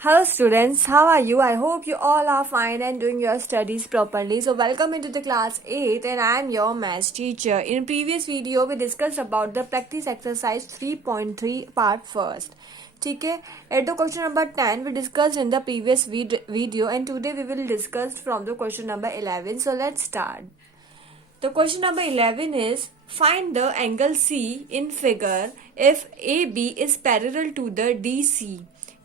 Hello students, how are you? I hope you all are fine and doing your studies properly. So welcome into the class 8 and I am your maths teacher. In previous video we discussed about the practice exercise 3.3 part first. ठीक है, at the question number 10 we discussed in the previous video and today we will discuss from the question number 11. So let's start. The question number 11 is find the angle C in figure if AB is parallel to the DC.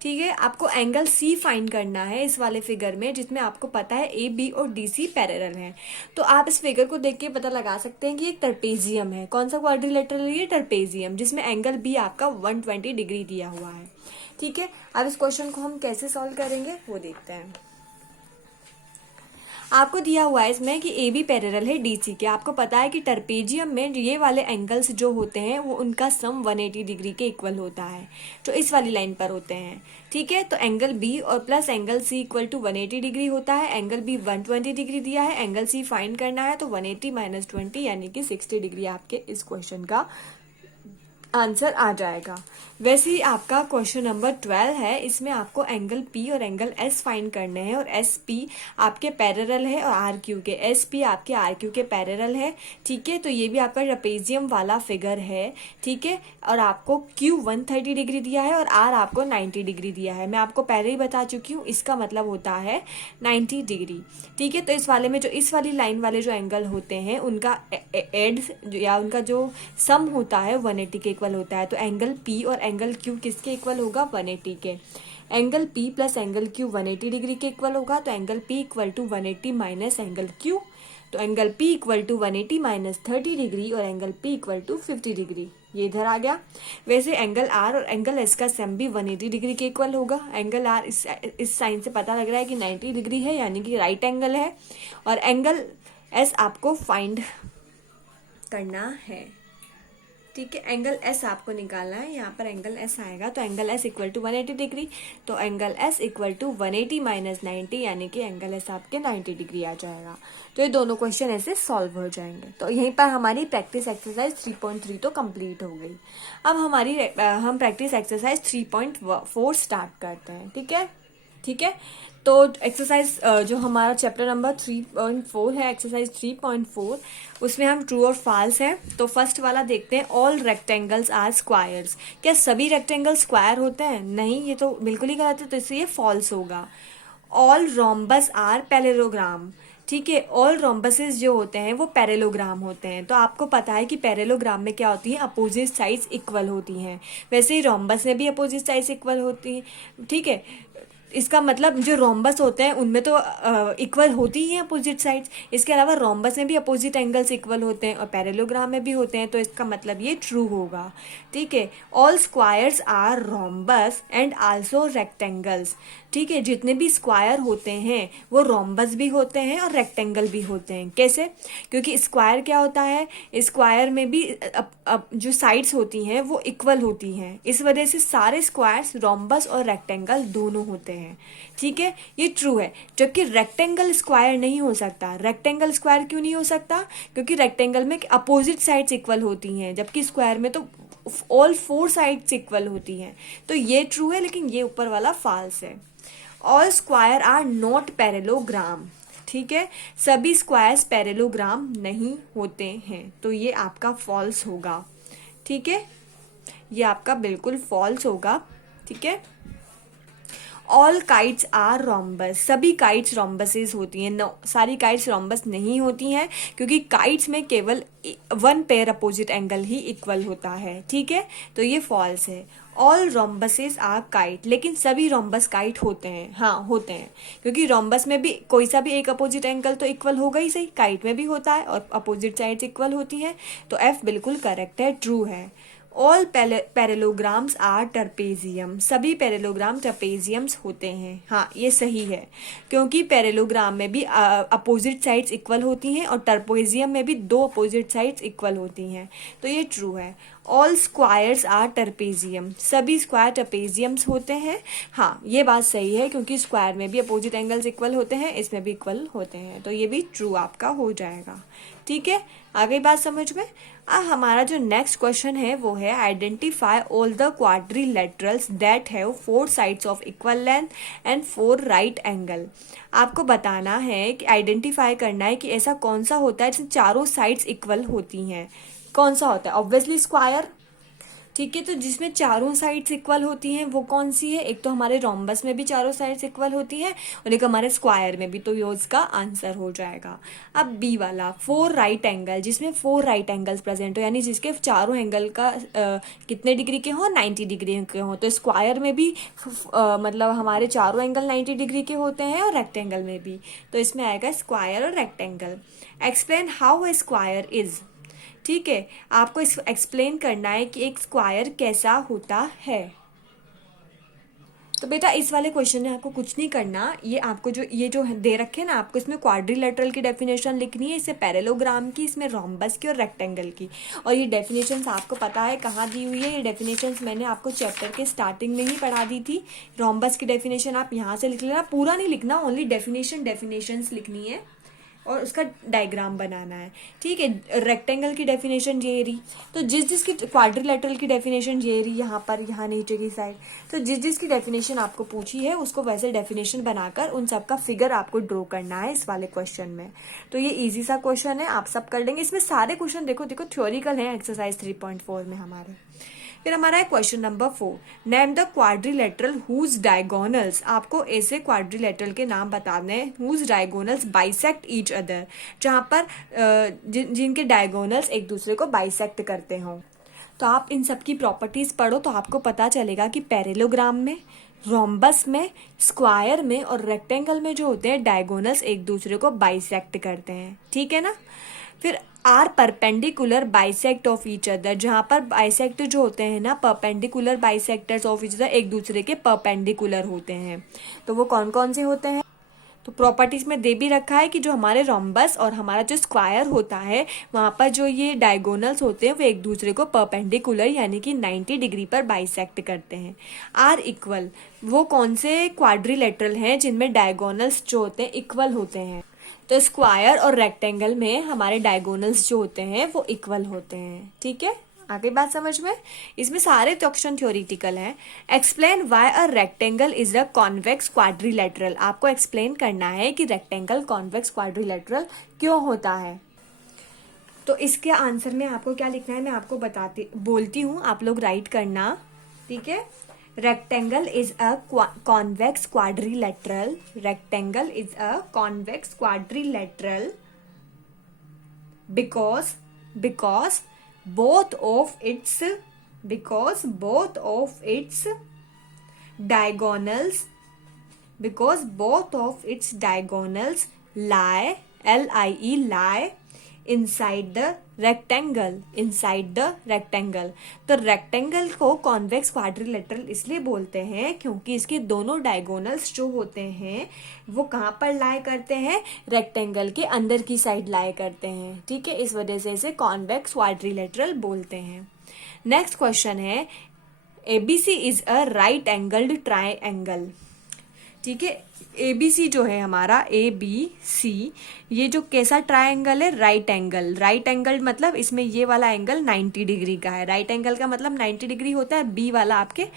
ठीक है, आपको angle C find करना है इस वाले figure में जिसमें आपको पता है ए बी और डी सी पैरेलल है। तो आप इस फिगर को देख के पता लगा सकते हैं कि एक ट्रेपेजियम है। कौन सा क्वाड्रिलेटरल है? ट्रेपेजियम, जिसमें एंगल बी आपका 120 डिग्री दिया हुआ है। ठीक है, अब इस क्वेश्चन को हम कैसे सॉल्व करेंगे वो देखते हैं। आपको दिया हुआ है इसमें कि ए बी पैरेलल है डीसी के। आपको पता है कि ट्रेपेजियम में ये वाले एंगल्स जो होते हैं वो उनका सम 180 डिग्री के इक्वल होता है, जो इस वाली लाइन पर होते हैं। ठीक है, तो एंगल बी और plus angle C equal to 180 degree होता है। एंगल बी 120 डिग्री दिया है, एंगल सी फाइंड करना है, तो 180 माइनस 20 यानी कि 60 डिग्री आपके इस क्वेश्चन का आंसर आ जाएगा। वैसे ही आपका क्वेश्चन नंबर 12 है, इसमें आपको एंगल पी और एंगल एस फाइंड करने हैं और एस पी आपके पैरेलल है और आर क्यू के, एस पी आपके आर क्यू के पैरेलल है। ठीक है, तो ये भी आपका ट्रेपेजियम वाला फिगर है। ठीक है, और आपको क्यू 130 डिग्री दिया है और आर आपको 90 डिग्री दिया है। मैं आपको पहले ही बता चुकी हूँ, इसका मतलब होता है 90 डिग्री। ठीक है, तो इस वाले में जो इस वाली लाइन वाले जो एंगल होते हैं उनका एड्स या उनका जो सम होता है 180 के इक्वल होता है। तो एंगल पी और एंगल क्यू किसके इक्वल होगा? 180 के। Angle P plus angle Q 180 degree के इक्वल होगा, तो angle P equal to 180 minus angle Q, तो angle P equal to 180 minus 30 degree और angle P equal to 50 degree. ये इधर आ गया। वैसे एंगल आर और एंगल एस का सम भी 180 डिग्री के इक्वल होगा। एंगल आर इस साइन से पता लग रहा है कि 90 डिग्री है, यानी कि राइट एंगल है, और एंगल एस आपको फाइंड करना है। ठीक है, एंगल एस आपको निकालना है, यहाँ पर एंगल एस आएगा, तो angle S equal to 180 degree, तो angle S equal to 180 minus 90 यानी कि एंगल एस आपके 90 डिग्री आ जाएगा। तो ये दोनों क्वेश्चन ऐसे सॉल्व हो जाएंगे। तो यहीं पर हमारी प्रैक्टिस एक्सरसाइज 3.3 तो कंप्लीट हो गई। अब हम प्रैक्टिस एक्सरसाइज 3.4 स्टार्ट करते हैं। ठीक है, तो एक्सरसाइज जो हमारा चैप्टर नंबर 3.4 है, एक्सरसाइज 3.4, उसमें हम ट्रू और फॉल्स है। तो फर्स्ट वाला देखते हैं, ऑल रेक्टेंगल्स आर स्क्वायर्स। क्या सभी रेक्टेंगल स्क्वायर होते हैं? नहीं, ये तो बिल्कुल ही गलत है, तो इससे ये फॉल्स होगा। All rhombus are parallelogram. ठीक है, ऑल रोम्बसेस जो होते हैं वो पैरेलोग्राम होते हैं। तो आपको पता है कि पैरेलोग्राम में क्या होती है? अपोजिट साइड्स इक्वल होती हैं। वैसे ही रोम्बस में भी अपोजिट साइड्स इक्वल होती हैं। ठीक है, इसका मतलब जो रोम्बस होते हैं उनमें तो इक्वल होती ही हैं अपोजिट साइड्स। इसके अलावा रोम्बस में भी अपोजिट एंगल्स इक्वल होते हैं और पैरेलोग्राम में भी होते हैं, तो इसका मतलब ये ट्रू होगा। ठीक है, all squares are rhombus and also rectangles. ठीक है, जितने भी स्क्वायर होते हैं वो रोम्बस भी होते हैं और रेक्टेंगल भी होते हैं। कैसे? क्योंकि स्क्वायर क्या होता है, स्क्वायर में भी जो साइड्स होती हैं वो इक्वल होती हैं, इस वजह से सारे स्क्वायर्स रोम्बस और रेक्टेंगल दोनों होते हैं। ठीक है, ये ट्रू है। जबकि रेक्टेंगल स्क्वायर नहीं हो सकता। रेक्टेंगल स्क्वायर क्यों नहीं हो सकता? क्योंकि रेक्टेंगल में अपोजिट साइड्स इक्वल होती हैं, जबकि स्क्वायर में तो ऑल 4 साइड्स इक्वल होती हैं। तो ये ट्रू है, लेकिन ये ऊपर वाला फॉल्स है। All square are not parallelogram. ठीक है, सभी स्क्वायर्स पैरेलोग्राम नहीं होते हैं, तो ये आपका फॉल्स होगा। ठीक है, ये आपका बिल्कुल फॉल्स होगा। ठीक है, ऑल काइट्स आर रोम्बस। सभी काइट्स रोम्बसेस होती हैं। नो, सारी काइट्स रोम्बस नहीं होती हैं, क्योंकि काइट्स में केवल 1 पेयर अपोजिट एंगल ही इक्वल होता है। ठीक है, तो ये फॉल्स है। All rhombuses are kite. लेकिन सभी रोम्बस काइट होते हैं। हाँ, होते हैं, क्योंकि रोम्बस में भी कोई सा भी एक अपोजिट एंगल तो इक्वल होगा ही सही। काइट में भी होता है और अपोजिट साइड्स इक्वल होती हैं, तो एफ बिल्कुल करेक्ट है, ट्रू है। All parallelograms are trapezium. सभी पैरेलोग्राम ट्रेपेजियम्स होते हैं। हाँ, ये सही है, क्योंकि पैरेलोग्राम में भी अपोजिट साइड्स इक्वल होती हैं और ट्रेपेजियम में भी 2 अपोजिट साइड्स इक्वल होती हैं, तो ये ट्रू है। All squares are trapezium. सभी स्क्वायर ट्रेपेजियम्स होते हैं। हाँ, ये बात सही है, क्योंकि स्क्वायर में भी अपोजिट एंगल्स इक्वल होते हैं, इसमें भी इक्वल होते हैं, तो ये भी ट्रू आपका हो जाएगा। ठीक है, आ गई बात समझ में। अब हमारा जो नेक्स्ट क्वेश्चन है वो है identify all the quadrilaterals that have 4 sides of equal length and 4 right angle. आपको बताना है कि आइडेंटिफाई करना है कि ऐसा कौन सा होता है जिसमें चारों साइड्स इक्वल होती हैं। कौन सा होता है? Obviously square. ठीक है, तो जिसमें चारों साइड्स इक्वल होती हैं वो कौन सी है? एक तो हमारे रोम्बस में भी चारों साइड्स इक्वल होती हैं और एक हमारे स्क्वायर में भी, तो ये उसका आंसर हो जाएगा। अब बी वाला 4 राइट एंगल, जिसमें 4 राइट एंगल्स प्रेजेंट हो, यानी जिसके चारों एंगल का कितने डिग्री के हो? 90 डिग्री के हो। तो स्क्वायर में भी मतलब हमारे चारों एंगल 90 डिग्री के होते हैं और रेक्टेंगल में भी। तो इसमें आएगा स्क्वायर और rectangle. Explain how a square is. ठीक है, आपको इस एक्सप्लेन करना है कि एक स्क्वायर कैसा होता है। तो बेटा इस वाले क्वेश्चन में आपको कुछ नहीं करना, ये आपको जो दे रखे हैं ना, आपको इसमें क्वाड्रिलेटरल की डेफिनेशन लिखनी है, इसमें पैरेललोग्राम की, इसमें रोम्बस की और रेक्टेंगल की। और ये डेफिनेशंस आपको पता है कहाँ दी हुई है? ये डेफिनेशंस मैंने आपको चैप्टर के स्टार्टिंग में ही पढ़ा दी थी। रोम्बस की डेफिनेशन आप यहाँ से लिख लेना, पूरा नहीं लिखना, ओनली डेफिनेशंस लिखनी है और उसका डायग्राम बनाना है। ठीक है, रेक्टेंगल की डेफिनेशन ये रही, तो जिसकी क्वाड्रिलेटरल की डेफिनेशन ये रही यहाँ पर, यहाँ नीचे की साइड। तो जिसकी डेफिनेशन आपको पूछी है उसको वैसे डेफिनेशन बनाकर उन सब का फिगर आपको ड्रॉ करना है इस वाले क्वेश्चन में। तो ये इजी सा क्वेश्चन है, आप सब कर लेंगे। इसमें सारे क्वेश्चन देखो थ्योरिकल है एक्सरसाइज 3.4 में हमारे। फिर हमारा है question number 4, name the quadrilateral whose diagonals. आपको ऐसे क्वाड्रिलेटरल के नाम बताने हैं whose diagonals bisect each other, जहां पर जिनके डायगोनल्स एक दूसरे को बाइसेक्ट करते हों। तो आप इन सब की प्रॉपर्टीज पढ़ो तो आपको पता चलेगा कि पैरेललोग्राम में, रोम्बस में, स्क्वायर में और रेक्टेंगल में जो होते हैं डायगोनल्स एक दूसरे को बाइसेक्ट करते हैं। ठीक है ना। फिर are perpendicular bisect of each other, जहां पर बाइसेक्ट जो होते हैं ना, perpendicular bisectors of each other, एक दूसरे के परपेंडिकुलर होते हैं। तो वो कौन कौन से होते हैं? तो प्रॉपर्टीज में दे भी रखा है कि जो हमारे रोम्बस और हमारा जो स्क्वायर होता है वहां पर जो ये डायगोनल्स होते हैं वो एक दूसरे को परपेंडिकुलर यानी कि 90 डिग्री पर बाइसेक्ट करते हैं। आर इक्वल, वो कौन से क्वाड्रिलेटरल हैं जिनमें डायगोनल्स जो होते हैं इक्वल होते हैं? तो स्क्वायर और रेक्टेंगल में हमारे डायगोनल्स जो होते हैं वो इक्वल होते हैं। ठीक है, आगे बात समझ में। इसमें सारे क्वेश्चन थ्योरिटिकल हैं। Explain why a rectangle is a convex quadrilateral. आपको एक्सप्लेन करना है कि रेक्टेंगल कॉन्वेक्स क्वाड्रिलेटरल क्यों होता है। तो इसके आंसर में आपको क्या लिखना है मैं आपको बोलती हूँ, आप लोग राइट करना। ठीक है, rectangle is a convex quadrilateral. Rectangle is a convex quadrilateral because both of its diagonals lie inside the rectangle. तो रेक्टेंगल को कॉन्वेक्स क्वाड्रिलेटरल इसलिए बोलते हैं क्योंकि इसके दोनों डायगोनल्स जो होते हैं वो कहाँ पर लाई करते हैं? रेक्टेंगल के अंदर की साइड लाई करते हैं। ठीक है, इस वजह से इसे कॉन्वेक्स क्वाड्रिलेटरल बोलते हैं। नेक्स्ट क्वेश्चन है, ABC is a right angled triangle. ठीक है, एबीसी जो है हमारा ABC, ये जो कैसा ट्रायंगल है? राइट एंगल मतलब इसमें ये वाला एंगल 90 डिग्री का है। राइट एंगल का मतलब 90 डिग्री होता है, बी वाला आपके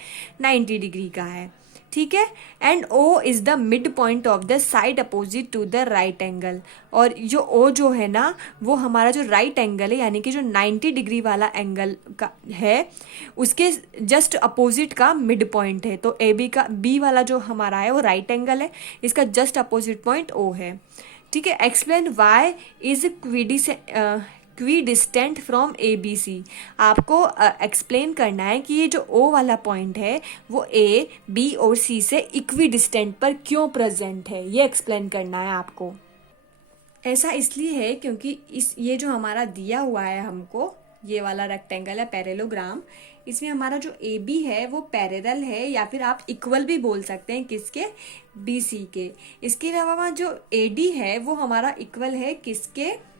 90 डिग्री का है। ठीक है, and O is the mid point of the side opposite to the right angle. और जो O जो है ना वो हमारा जो राइट एंगल है यानी कि जो 90 डिग्री वाला एंगल का है उसके जस्ट अपोजिट का मिड पॉइंट है। तो AB का B वाला जो हमारा है वो राइट एंगल है, इसका जस्ट अपोजिट पॉइंट O है। ठीक है, explain Y is equidistant from ABC। आपको एक्सप्लेन करना है कि ये जो O वाला पॉइंट है वो A, B और C से इक्विडिस्टेंट पर क्यों प्रेजेंट है, ये एक्सप्लेन करना है आपको। ऐसा इसलिए है क्योंकि ये जो हमारा दिया हुआ है हमको, ये वाला रेक्टेंगल है पैरेललोग्राम, इसमें हमारा जो AB है वो पैरेलल है या फिर आप इक्वल भी बोल सकते हैं किसके? BC के। इसके अलावा जो AD है वो हमारा इक्वल है किसके?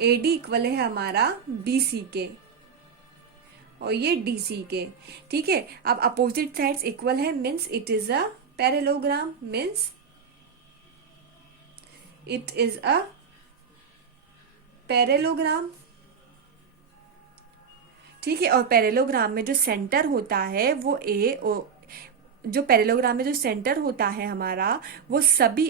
AD इक्वल है हमारा BC के और ये DC के। ठीक है, अब अपोजिट साइड्स इक्वल है means it is a parallelogram, means it is a parallelogram, ठीक है। और पैरेललोग्राम में जो सेंटर होता है वो जो पैरेललोग्राम में जो सेंटर होता है हमारा, वो सभी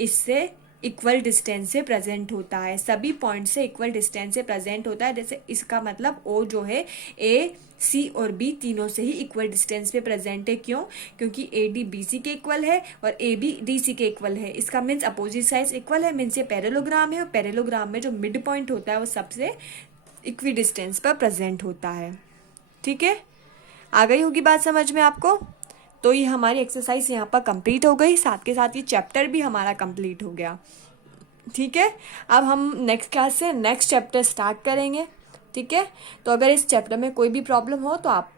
इससे इक्वल डिस्टेंस से प्रेजेंट होता है, सभी पॉइंट से इक्वल डिस्टेंस से प्रेजेंट होता है। जैसे इसका मतलब ओ जो है ए, सी और बी तीनों से ही इक्वल डिस्टेंस पे प्रेजेंट है। क्यों? क्योंकि ए डी बी सी के इक्वल है और ए बी डी सी के इक्वल है। इसका मीन्स अपोजिट साइड इक्वल है, मीन्स ये पैरेललोग्राम है। और पैरेललोग्राम में जो मिड पॉइंट होता है वो सबसे इक्वी डिस्टेंस पर प्रेजेंट होता है। ठीक है, आ गई होगी बात समझ में आपको। तो ये हमारी एक्सरसाइज यहाँ पर कंप्लीट हो गई, साथ के साथ ये चैप्टर भी हमारा कंप्लीट हो गया। ठीक है, अब हम नेक्स्ट क्लास से नेक्स्ट चैप्टर स्टार्ट करेंगे। ठीक है, तो अगर इस चैप्टर में कोई भी प्रॉब्लम हो तो आप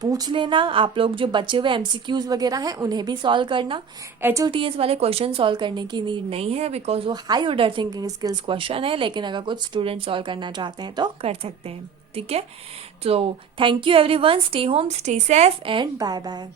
पूछ लेना। आप लोग जो बचे हुए MCQs वगैरह हैं उन्हें भी सॉल्व करना। HOTS वाले क्वेश्चन सॉल्व करने की नीड नहीं है, बिकॉज वो high order thinking skills question है, लेकिन अगर कुछ स्टूडेंट सॉल्व करना चाहते हैं तो कर सकते हैं। ठीक है, तो thank you everyone, stay home, stay safe and bye bye.